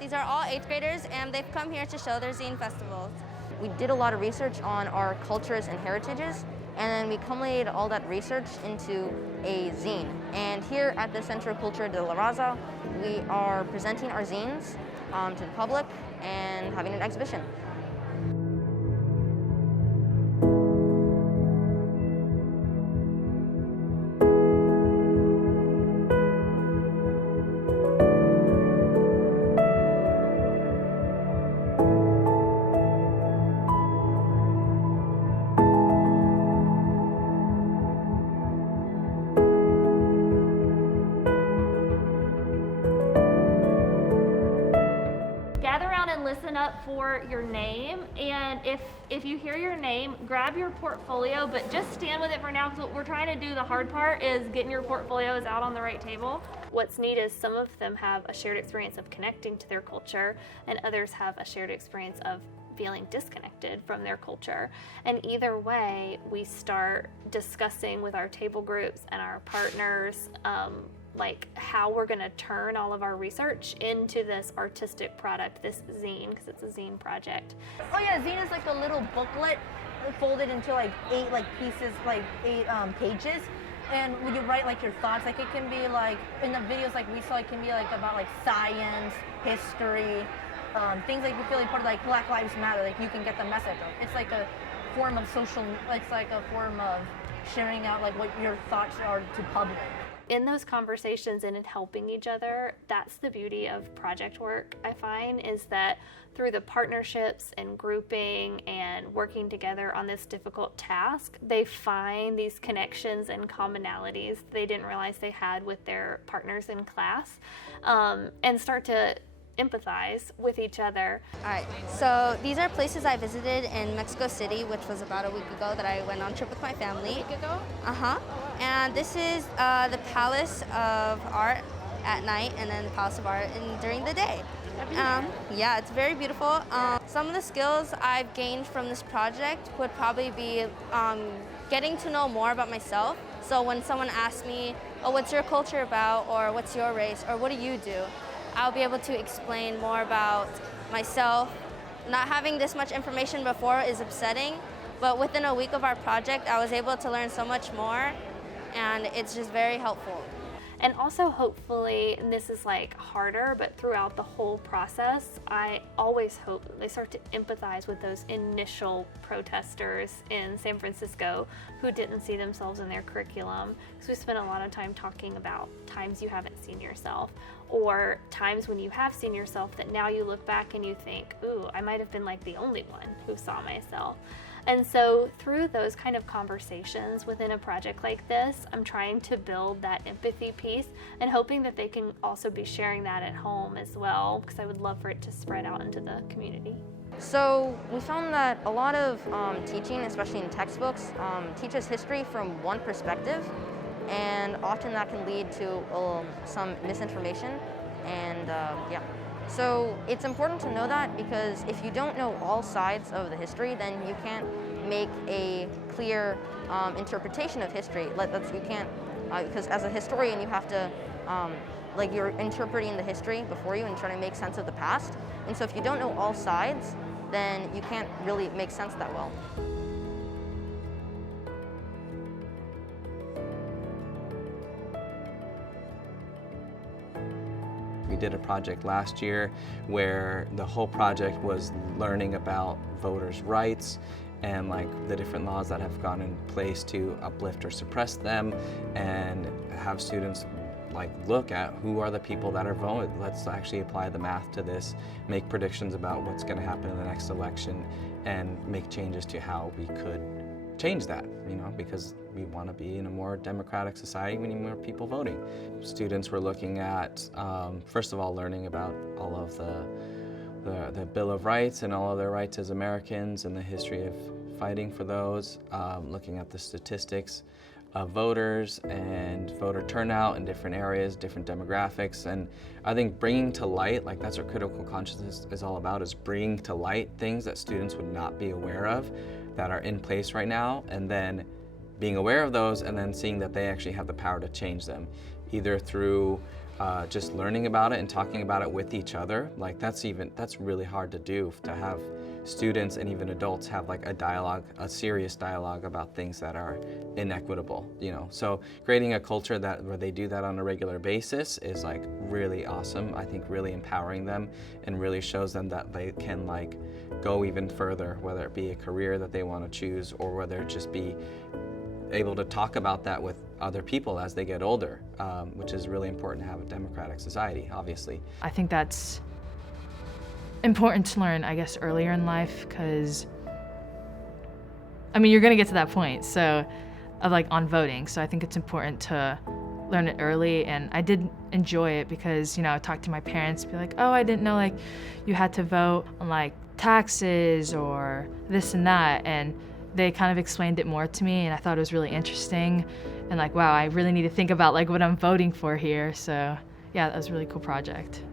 These are all 8th graders, and they've come here to show their zine festivals. We did a lot of research on our cultures and heritages, and then we culminated all that research into a zine. And here at the Centro Cultura de la Raza, we are presenting our zines to the public and having an exhibition. Gather around and listen up for your name, and if you hear your name, grab your portfolio, but just stand with it for now, because what we're trying to do, the hard part, is getting your portfolios out on the right table. What's neat is some of them have a shared experience of connecting to their culture, and others have a shared experience of feeling disconnected from their culture. And either way, we start discussing with our table groups and our partners like how we're going to turn all of our research into this artistic product, this zine, because it's a zine project. Oh yeah, zine is like a little booklet folded into like 8 pieces, like 8 pages. And when you write like your thoughts, like it can be like in the videos like we saw, it can be like about like science, history, things like you feel like part of like Black Lives Matter, like you can get the message of. It's like a form of it's like a form of sharing out like what your thoughts are to public. In those conversations and in helping each other, that's the beauty of project work, I find, is that through the partnerships and grouping and working together on this difficult task, they find these connections and commonalities they didn't realize they had with their partners in class, and start to empathize with each other. All right, so these are places I visited in Mexico City, which was about a week ago that I went on a trip with my family. A week ago? And this is the Palace of Art at night, and then the Palace of Art during the day. Yeah, it's very beautiful. Some of the skills I've gained from this project would probably be getting to know more about myself. So when someone asks me, oh, what's your culture about, or what's your race, or what do you do? I'll be able to explain more about myself. Not having this much information before is upsetting, but within a week of our project, I was able to learn so much more, and it's just very helpful. And also, hopefully, and this is like harder, but throughout the whole process, I always hope that they start to empathize with those initial protesters in San Francisco who didn't see themselves in their curriculum. Because we spent a lot of time talking about times you haven't seen yourself, or times when you have seen yourself that now you look back and you think, ooh, I might have been like the only one who saw myself. And so through those kind of conversations within a project like this, I'm trying to build that empathy piece and hoping that they can also be sharing that at home as well, because I would love for it to spread out into the community. So we found that a lot of teaching, especially in textbooks, teaches history from one perspective, and often that can lead to some misinformation, and yeah. So it's important to know that, because if you don't know all sides of the history, then you can't make a clear interpretation of history. You can't, because as a historian you have to, like you're interpreting the history before you and trying to make sense of the past. And so if you don't know all sides, then you can't really make sense that well. We did a project last year where the whole project was learning about voters' rights and like the different laws that have gone in place to uplift or suppress them, and have students like look at who are the people that are voting. Let's actually apply the math to this, make predictions about what's going to happen in the next election, and make changes to how we could change that, you know, because we want to be in a more democratic society. We need more people voting. Students were looking at, first of all, learning about all of the Bill of Rights and all of their rights as Americans and the history of fighting for those, looking at the statistics of voters and voter turnout in different areas, different demographics. And I think bringing to light, like that's what critical consciousness is all about, is bringing to light things that students would not be aware of that are in place right now, and then being aware of those and then seeing that they actually have the power to change them, either through just learning about it and talking about it with each other, like that's really hard to do, to have students and even adults have like a dialogue, a serious dialogue about things that are inequitable, you know. So creating a culture where they do that on a regular basis is like really awesome. I think really empowering them and really shows them that they can like go even further, whether it be a career that they want to choose or whether it just be able to talk about that with other people as they get older, which is really important to have a democratic society, obviously. I think that's important to learn, I guess, earlier in life, because, I mean, you're gonna get to that point, so, of like on voting, so I think it's important to learn it early, and I did enjoy it because, you know, I talked to my parents, be like, oh, I didn't know like you had to vote on like taxes or this and that, and they kind of explained it more to me, and I thought it was really interesting, and like, wow, I really need to think about like what I'm voting for here, so yeah, that was a really cool project.